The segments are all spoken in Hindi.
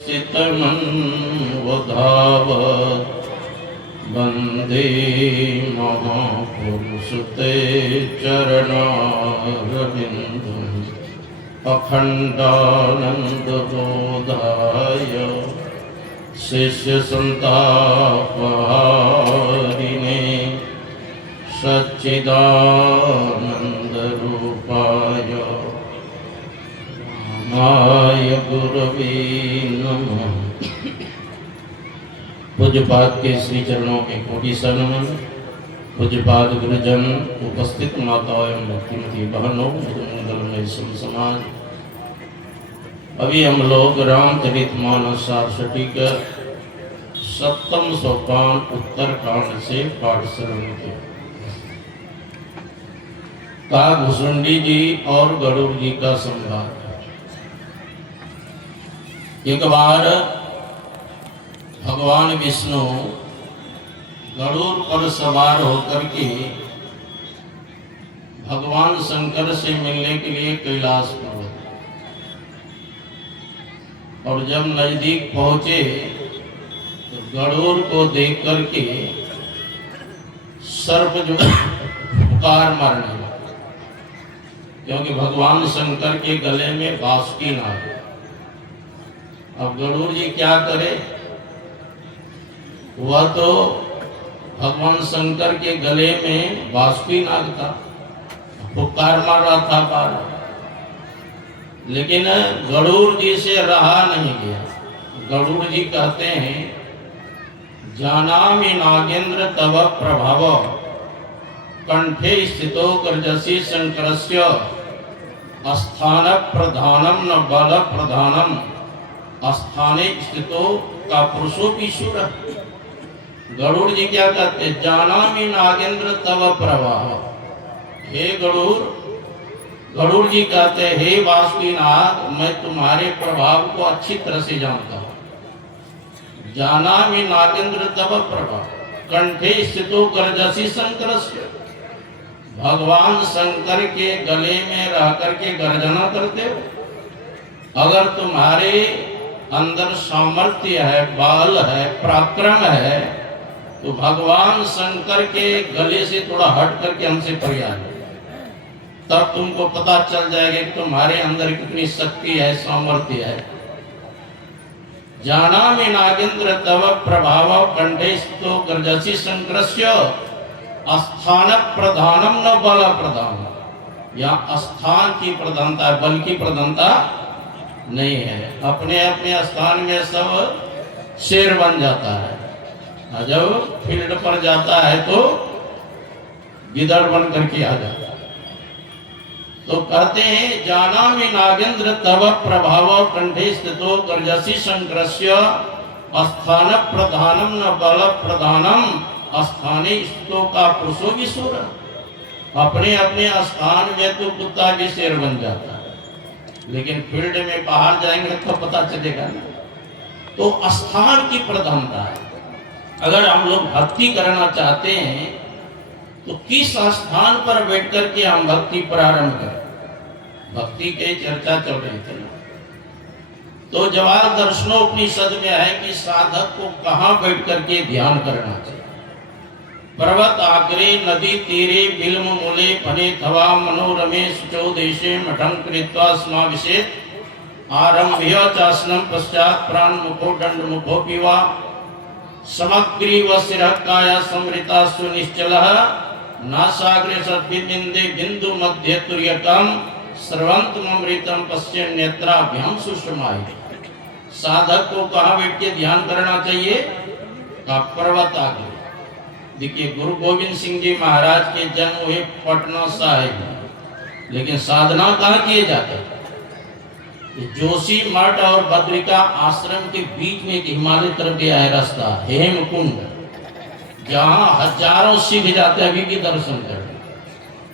चितमन्वधावत् वन्दे महापुरुषते चरणारविन्दम् अखण्डानन्दबोधाय शिष्यसन्तापहारिणे सच्चिदानन्दरूपाय माय गुरवे नमः। पूज्यपाद के श्री चरणों के कोटि सनमन। पूज्यपाद गुरुजन, उपस्थित माताओं एवं भक्तिमती बहनों, मंगलमय सब समाज। अभी हम लोग रामचरितमानस सारस्वती का 7वां सोपान उत्तरकांड से पाठ श्रवण किया। कागभूषुंडी जी और गरुड़ जी का संवाद। एक बार भगवान विष्णु गरुड़ पर सवार होकर के भगवान शंकर से मिलने के लिए कैलाश पर्वत, और जब नजदीक पहुंचे तो गरुड़ को देख करके सर्प जो पुकार मारने लगा, क्योंकि भगवान शंकर के गले में बांसुरी नाग। अब गरुड़ जी क्या करे, वह तो भगवान शंकर के गले में बांसुरी नाग था, पुकार मार रहा था बार, लेकिन गरुड़ जी से रहा नहीं गया। गरुड़ जी कहते हैं, जानामि नागेंद्र तव प्रभाव कंठे स्थितो गर्जसी शंकरस्य स्थान प्रधानम न बल प्रधानम स्थाने स्थितो का पुरुषो ईश्वर। गरुड़ जी क्या कहते, जानामि नागेंद्र तव प्रवाह। हे गरुड़, गरुड़ जी कहते, हे बांसुरी नाग, मैं तुम्हारे प्रभाव को अच्छी तरह से जानता हूँ। जानामि नागेंद्र तव प्रभाव कंठे स्थितो गर्जसी शंकरस्य। भगवान शंकर के गले में रह करके गर्जना करते हो। अगर तुम्हारे अंदर सामर्थ्य है, बल है, पराक्रम है, तो भगवान शंकर के गले से थोड़ा हट करके हमसे प्रयास, तब तुमको पता चल जाएगा कि तुम्हारे अंदर कितनी शक्ति है, सामर्थ्य है। जानामि नागेंद्र तव प्रभाव कंठे स्थितो गर्जसी शंकरस्य स्थान प्रधानम न बल प्रधान। यहाँ स्थान की प्रधानता, बल की प्रधानता नहीं है। अपने अपने स्थान में सब शेर बन जाता है, जब फील्ड पर जाता है तो गिदड़ बन करके आ जाता है। तो कहते हैं, जानामि नागेंद्र तव प्रभाव कंठे स्थितो गर्जसी शंकरस्य स्थान प्रधानम न बल प्रधानम स्थाने स्थितो का पुरुषो विशूर। अपने अपने स्थान में तो कुत्ता भी शेर बन जाता है, लेकिन फील्ड में बाहर जाएंगे तो पता चलेगा ना। तो स्थान की प्रधानता है। अगर हम लोग भक्ति करना चाहते हैं तो किस स्थान पर बैठ करके हम भक्ति प्रारंभ करें। भक्ति के चर्चा चल रही थी, तो जवाब दर्शनोपनिषद में है कि साधक को कहाँ बैठ करके ध्यान करना चाहिए। पर्वत आग्रे नदी तीरे बिल्म मूले फने थवा मनोरमे शुचो देशे मठं कृत्वा समाविशेत आरंभ्य चासनम पश्चात प्राण मुखो दंड मुखो पिवा समग्री व शिरः काया समृता सुनिश्चलः नासाग्रे सद्भिन्न्दे बिंदु मध्य तुर्यकम सर्वंतमृतम पश्यन् नेत्राभ्याम सुषमाय। साधक को कहाँ बैठ के ध्यान करना चाहिए, का पर्वत आगे। देखिए, गुरु गोविंद सिंह जी महाराज के जन्म हुए पटना साहिब, लेकिन साधना कहाँ किए जाते हैं। जोशी मठ और बद्रिका आश्रम के बीच में एक हिमालय तरफ गया है रास्ता, हेमकुंड, जहाँ हजारों सिख जाते अभी भी दर्शन करते।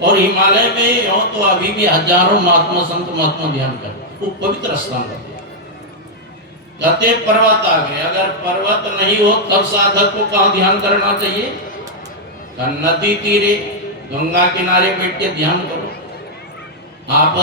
और हिमालय में हो तो अभी भी हजारों महात्मा संत महात्मा ध्यान करते, वो पवित्र स्थान करते। कहते पर्वत आगे, अगर पर्वत नहीं हो तब साधक को कहाँ ध्यान करना चाहिए। नदी तीरे, गंगा किनारे बैठ के ध्यान करो। आप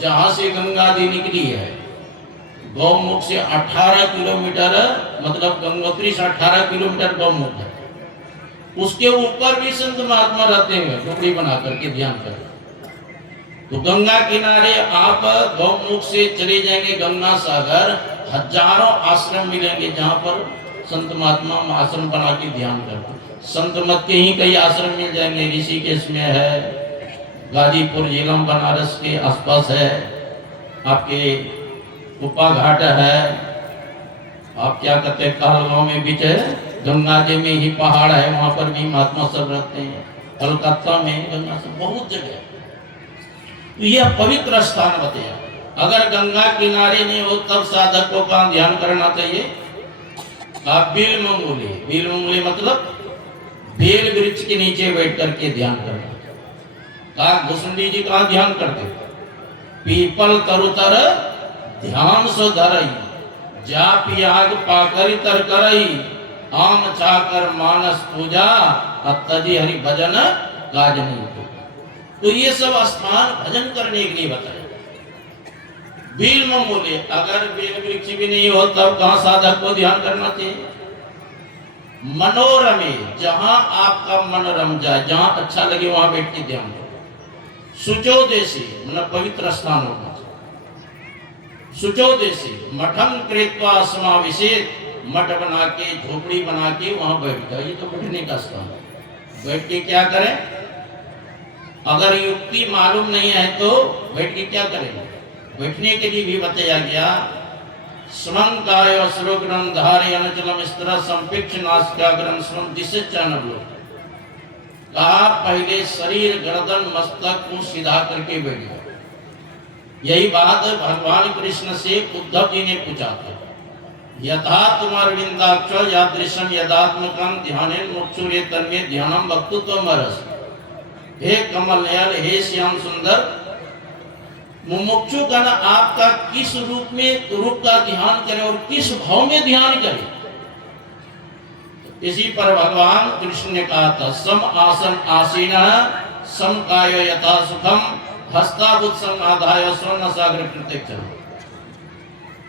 जहाँ से गंगा नदी निकली है, गौमुख से 18 किलोमीटर, मतलब गंगोत्री से 18 किलोमीटर गौमुख है। उसके ऊपर भी संत महात्मा रहते हैं झोपड़ी बना करके ध्यान कर। तो गंगा किनारे आप गौमुख से चले जाएंगे गंगा सागर, हजारों आश्रम मिलेंगे जहाँ पर संत महात्मा आश्रम बना के ध्यान करते। संत मत के ही कई आश्रम मिल जाएंगे, ऋषिकेश में है, गाजीपुर झेलम बनारस के आसपास है, आपके कुप्पा घाट है, आप क्या कहते हैं कहलगांव में बीच है, गंगा जी में ही पहाड़ है, वहां पर भी महात्मा सब रहते हैं, कलकत्ता में गंगा से बहुत जगह। तो यह पवित्र स्थान बताया। अगर गंगा किनारे नहीं हो तब साधक को कहाँ ध्यान करना चाहिए? बेल मंगोली, बेल मंगोली मतलब बेल वृक्ष के नीचे बैठ करके ध्यान करना। कहा घुसंडी जी कहाँ ध्यान करते? पीपल तरुतर ध्यान सो धरई, जा पियाग पाकरी तर करई, आम चाकर मानस पूजा, अत्तजी हरि भजन काज नहीं। तो ये सब स्थान भजन करने के लिए बताए। बेल में बोले अगर बेल वृक्ष भी नहीं हो तब कहाँ साधक को ध्यान करना चाहिए? मनोरमे, जहां आपका मन रम जाए, जहां अच्छा लगे वहां बैठ के ध्यान करो। शुचोदेशी मतलब पवित्र स्थान होना चाहिए। शुचोदेशी मठम कृत्वा समाविशेत, मठ बना के झोपड़ी बना के वहां बैठ जाओ। ये तो बैठने का स्थान है। बैठ के क्या करें? अगर युक्ति मालूम नहीं है तो बैठ के क्या करेंगे? बैठने के लिए भी बताया गया। स्मं काय श्रोग्रम धारे अनचलम इस तरह संपिक्ष नासिकाग्रम स्मं दिशे चानवलो। कहा पहले शरीर गर्दन मस्तक को सीधा करके बैठ जाओ। यही बात भगवान कृष्ण से उद्धव जी ने पूछा था। यथा तुम्हार विंदाक्ष यादृशम यदात्मकम ध्यानेन मुक्षुरे तन्मे ध्यानम वक्तुत्वम रस। हे कमल नयन, हे श्याम सुंदर, मुमुक्षु गण आपका किस रूप में रूप का ध्यान करें और किस भाव में ध्यान करें? इसी पर भगवान कृष्ण ने कहा था सम आसन आसीना सम काय यथा सुखम हस्ताबुत समाधाय स्वर्ण सागर प्रत्यक्ष।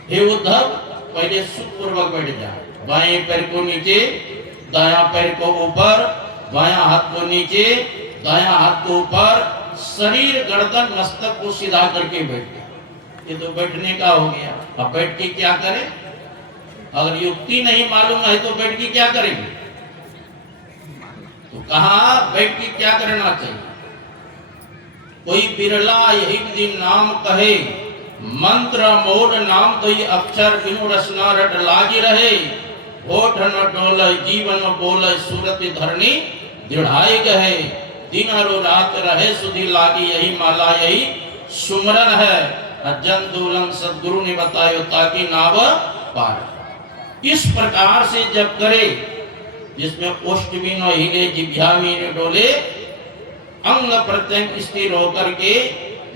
हे उद्धव, पहले सुखपूर्वक बैठ जाए। बाएं पैर को नीचे, दायां पैर को ऊपर, बायां हाथ को नीचे, दायां हाथ को ऊपर, शरीर गर्दन मस्तक को सीधा करके बैठे। ये तो बैठने का हो गया। अब बैठ के क्या करें? अगर युक्ति नहीं मालूम है तो बैठ के क्या करेंगे? तो कहा बैठ के क्या करना चाहिए? कोई बिरला यही दिन नाम कहे, मंत्र मोड नाम तो ये अक्षर बिनु रसना रट लागी रहे, होठ न डोल जीवन बोल सूरत धरनी दृढ़ाई गहे, दिन और रात रहे सुधी लागी यही माला यही सुमरन है, अजन दूलन सदगुरु ने बतायो ताकि नाव पार। इस प्रकार से जब करे जिसमें ओष्ठ भी न हिले जिभ्या भी न डोले, अंग प्रत्यंग स्थिर होकर के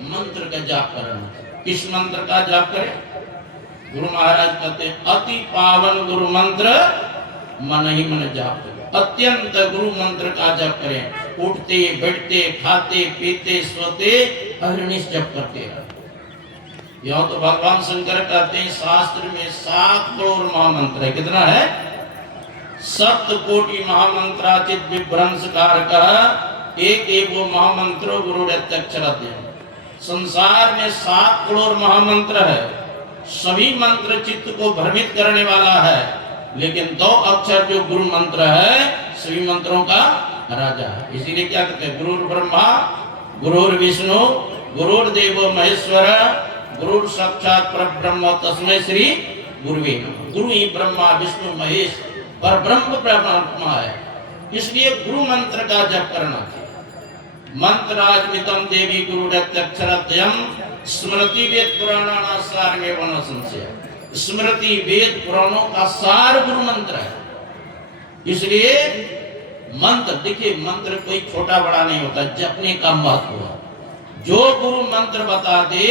मंत्र का जाप करना। किस मंत्र का जाप करें? गुरु महाराज कहते हैं अति पावन गुरु मंत्र मन ही मन जाप करें। अत्यंत गुरु मंत्र का जप करें। उठते बैठते खाते पीते सोते अहर्निश जप करते रहे। यह तो भगवान शंकर कहते हैं शास्त्र में 7 करोड़ महामंत्र है। कितना है? 7 कोटि महामंत्राचित विभ्रंशकार का एक एक वो महामंत्रो गुरु अध्यक्षराध्याय। संसार में 7 करोड़ महामंत्र है। सभी मंत्र चित्त को भ्रमित करने वाला है, लेकिन 2 अक्षर जो गुरु मंत्र है सभी मंत्रों का राजा है। इसीलिए क्या कहते हैं? गुरुर ब्रह्मा गुरुर विष्णु गुरुर्देवो महेश्वर गुरुर साक्षात परब्रह्म तस्मै श्री गुरुवे नमः। गुरु ही ब्रह्मा विष्णु महेश पर ब्रह्म परमात्मा है। इसलिए गुरु मंत्र का जप करना चाहिए। मंत्राजमितम देवी गुरुरत्यक्षरद्वयम् स्मृति वेद पुराणानां सारमेव न संशयः। स्मृति वेद पुराणों का सार गुरु मंत्र है। इसलिए मंत्र, देखिए मंत्र कोई छोटा बड़ा नहीं होता, जपने का महत्व है। जो गुरु मंत्र बता दे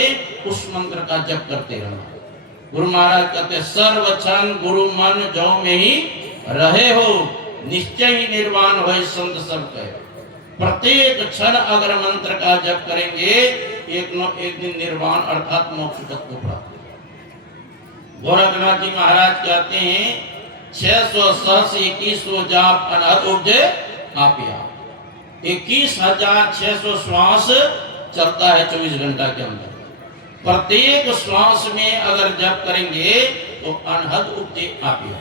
उस मंत्र का जप करते रहना। गुरु महाराज कहते सर्व क्षण गुरु मन जो में ही रहे हो, निश्चय ही निर्वाण हो संत सब कहे। प्रत्येक क्षण अगर मंत्र का जप करेंगे एक न एक दिन निर्वाण अर्थात मोक्ष तक को प्राप्त। गोरखनाथ जी महाराज कहते हैं 600 सहस 2100 जाप अनहद उपजे आपिया। 21,600 श्वास चलता है 24 घंटा के अंदर। प्रत्येक श्वास में अगर जप करेंगे तो अनहद उपजे आपिया।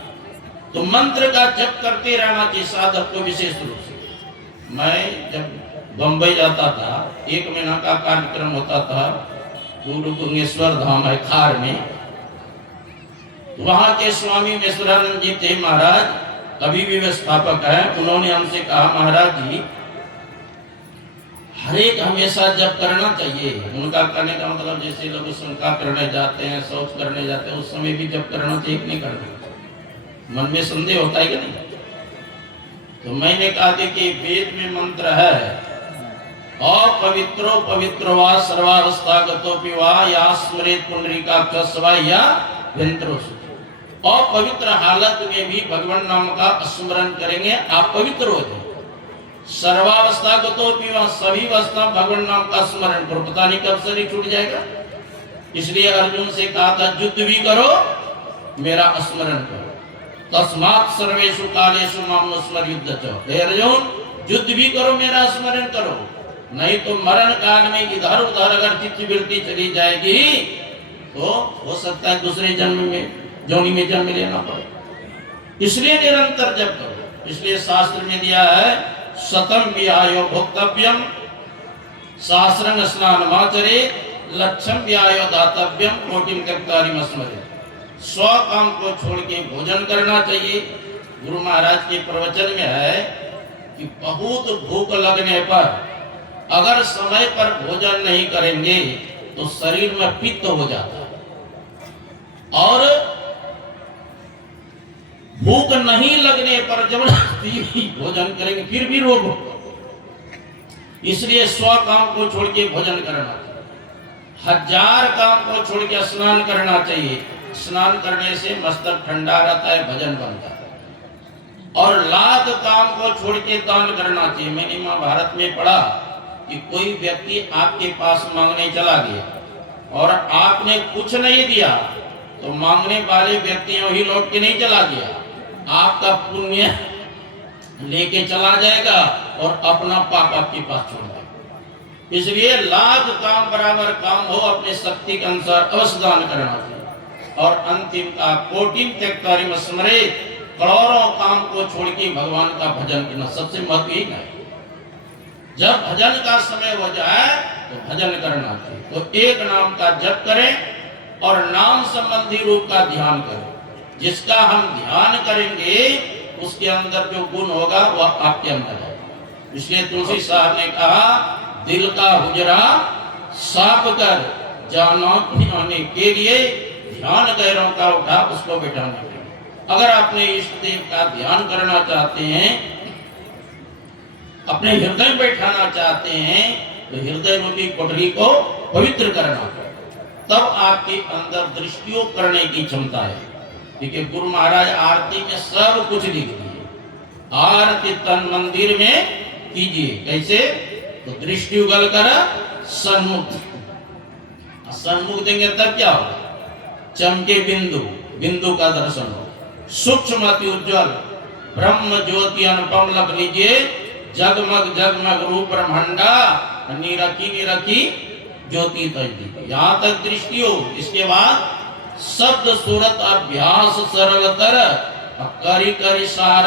तो मंत्र का जप करते रहना चाहिए साधक को विशेष रूप से। मैं जब बंबई जाता था, 1 महीना का कार्यक्रम होता था, गुरु गुंगेश्वर धाम है खार में, वहां के स्वामी मेश्वरानंद जी थे महाराज, अभी भी वे स्थापक है। उन्होंने हमसे कहा महाराज जी हर एक हमेशा जप करना चाहिए। उनका कहने का मतलब जैसे लोग शंका करने जाते हैं, शौच करने जाते हैं, उस समय भी जप करना चाहिए कि नहीं करना, मन में संदेह होता है कि नहीं। तो मैंने कहा कि वेद में मंत्र है अपवित्रो पवित्रवा सर्वावस्थागतोपि वा या स्मरेत पुंडरीकाक्षस्वा या व्यंत्रो। अपवित्र हालत में भी भगवान नाम का स्मरण करेंगे आप पवित्र हो जाए। सर्वावस्थागतोपि वा, सभी अवस्था भगवान नाम का स्मरण करो, पता नहीं कब शरीर छूट जाएगा। इसलिए अर्जुन से कहा था युद्ध भी करो मेरा स्मरण करो, तस्मात् सर्वेषु कालेषु मामनुस्मर युद्ध च। हे अर्जुन युद्ध भी करो मेरा स्मरण करो, नहीं तो मरण काल में इधर उधर अगर चित्तवृत्ति चली जाएगी तो हो सकता है दूसरे जन्म में जोनी में जन्म लेना पड़े। इसलिए निरंतर जप करो। इसलिए शास्त्र में दिया है शतम व्यायो भोक्तव्यम सहस्रं स्नानमाचरे लक्षम व्यायो दातव्यम कोटिम त्यक्त्वा स्मरेत्। 100 काम को छोड़ के भोजन करना चाहिए। गुरु महाराज के प्रवचन में है कि बहुत भूख लगने पर अगर समय पर भोजन नहीं करेंगे तो शरीर में पित्त हो जाता है, और भूख नहीं लगने पर जबरदस्ती भोजन करेंगे फिर भी रोग होगा। इसलिए 100 काम को छोड़ के भोजन करना चाहिए। 1000 काम को छोड़ के स्नान करना चाहिए। स्नान करने से मस्तक ठंडा रहता है, भजन बनता है। और 1,00,000 काम को छोड़ के दान करना चाहिए। मैंने महाभारत में पढ़ा कि कोई व्यक्ति आपके पास मांगने चला गया और आपने कुछ नहीं दिया तो मांगने वाले व्यक्ति ही लौट के नहीं चला गया, आपका पुण्य लेके चला जाएगा और अपना पाप आपके पास छोड़ देगा। इसलिए 1,00,000 काम बराबर काम हो, अपने शक्ति के अनुसार अवश्य दान करना चाहिए। और अंतिम का कोटिम त्यक्त्वा स्मरेत्, करोड़ों काम को छोड़ के भगवान का भजन करना सबसे महत्वपूर्ण है। जब भजन का समय हो जाए तो भजन करना चाहिए। तो एक नाम का जप करें और नाम संबंधी रूप का ध्यान करें। जिसका हम ध्यान करेंगे उसके अंदर जो गुण होगा वह आपके अंदर है। इसलिए तुलसी साहब ने कहा दिल का हुजरा साफ कर जाना बिठाने के लिए ध्यान गैरों का उठा उसको बिठाने के लिए। अगर अपने इष्ट देव का ध्यान करना चाहते हैं, अपने हृदय में बैठाना चाहते हैं, तो हृदय रूपी कोठरी को पवित्र करना, तब आपके अंदर दृष्टियों करने की क्षमता है। देखिए गुरु महाराज आरती में सब कुछ लिख दिए। आरती तन मंदिर में कीजिए, कैसे? तो दृष्टि उगल कर सन्मुख, सन्मुख देंगे तब क्या होगा? चमके बिंदु, बिंदु का दर्शन हो। सूक्ष्म अति उज्ज्वल ब्रह्म ज्योति अनुपम लग लीजिए, जगमग जगमग रूप ब्रह्मंडा निरखी निरखी ज्योति तज। यहाँ तक दृष्टि हो। इसके बाद शब्द सूरत अभ्यास सरलतर करी करी सार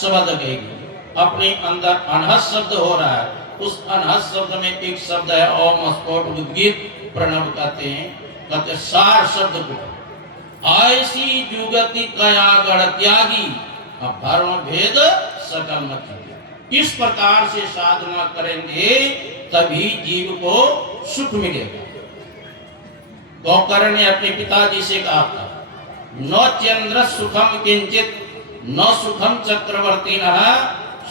शब्द कहेगी। अपने अंदर अनहद शब्द हो रहा है, उस अनहद शब्द में एक शब्द है ओम स्फोट उद्गीत प्रणव कहते हैं, कहते सार शब्द को ऐसी जुगति कया गण त्यागी भर्म भेद सकल मत। इस प्रकार से साधना करेंगे तभी जीव को सुख मिलेगा। गौकर ने अपने पिताजी से कहा था न चंद्र सुखम किंचित न सुखम चक्रवर्ती न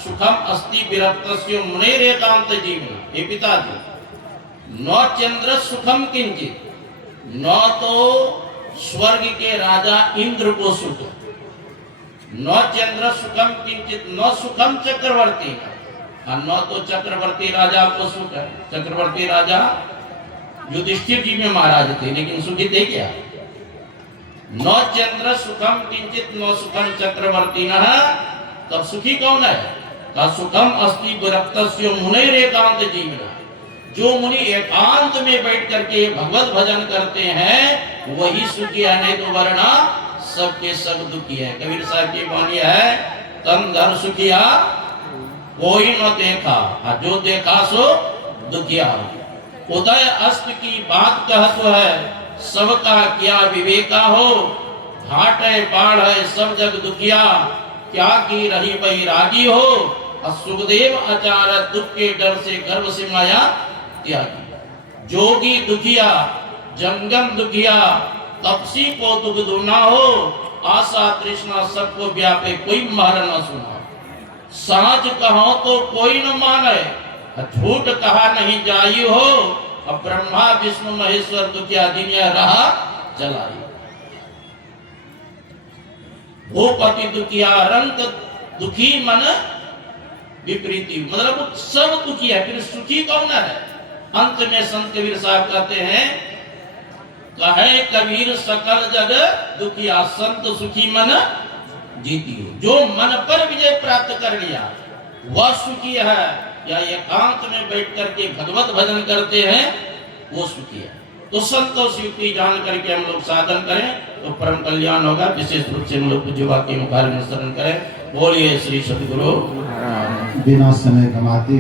सुखम अस्ति विरक्तस्य मुनेरेकांत जीवन। ये पिताजी, न चंद्र सुखम किंचित, न तो स्वर्ग के राजा इंद्र को सुख, न चंद्र सुखम किंचित न सुखम चक्रवर्ती, न तो चक्रवर्ती राजा को सुख है। चक्रवर्ती राजा युधिष्ठिर जी में महाराज थे, लेकिन सुखी थे क्या? न चंद्र सुखम किंचित न सुखम चक्रवर्तीनः। तब सुखी कौन है? का सुखम अस्ति विरक्तस्य मुनेर एकांत जीवना। जो मुनि एकांत में बैठ करके भगवत भजन करते हैं वही सुखी है, नहीं तो वरना सबके सब दुखी है। कबीर साहब की वाणी है, तन धन सुखिया कोई न देखा, जो देखा सो दुखिया। उदय अस्त की बात कहत है, सबका क्या विवेका हो। घाट है बाढ़ है सब जग दुखिया, क्या की रही बैरागी हो। सुखदेव आचार्य दुख के डर से गर्भ से माया त्यागी। जोगी दुखिया जंगम दुखिया, तपसी को दुख दूना हो। आशा तृष्णा सबको व्यापे कोई मार न सुना। साच कहो तो कोई न माने, झूठ कहा नहीं जाई हो। अब ब्रह्मा विष्णु महेश्वर दुखिया दुनिया रहा चलाई। भूपति दुखिया रंग दुखी मन विपरीति, मतलब सब दुखी है, फिर सुखी कौन है? अंत में संत कबीर साहब कहते हैं, कहे कबीर सकल जग दुखिया, संत सुखी मन जीती हो। जो मन पर विजय प्राप्त कर लिया वह सुखी है, या एकांत में बैठ करके भगवत भजन करते हैं वो सुखी है। तो संतोष युक्ति जान करके हम लोग साधन करें तो परम कल्याण होगा। विशेष रूप से हम लोग पूज्यवा के मुखार में शरण करें। बोलिए श्री सद्गुरु। बिना समय गंवाते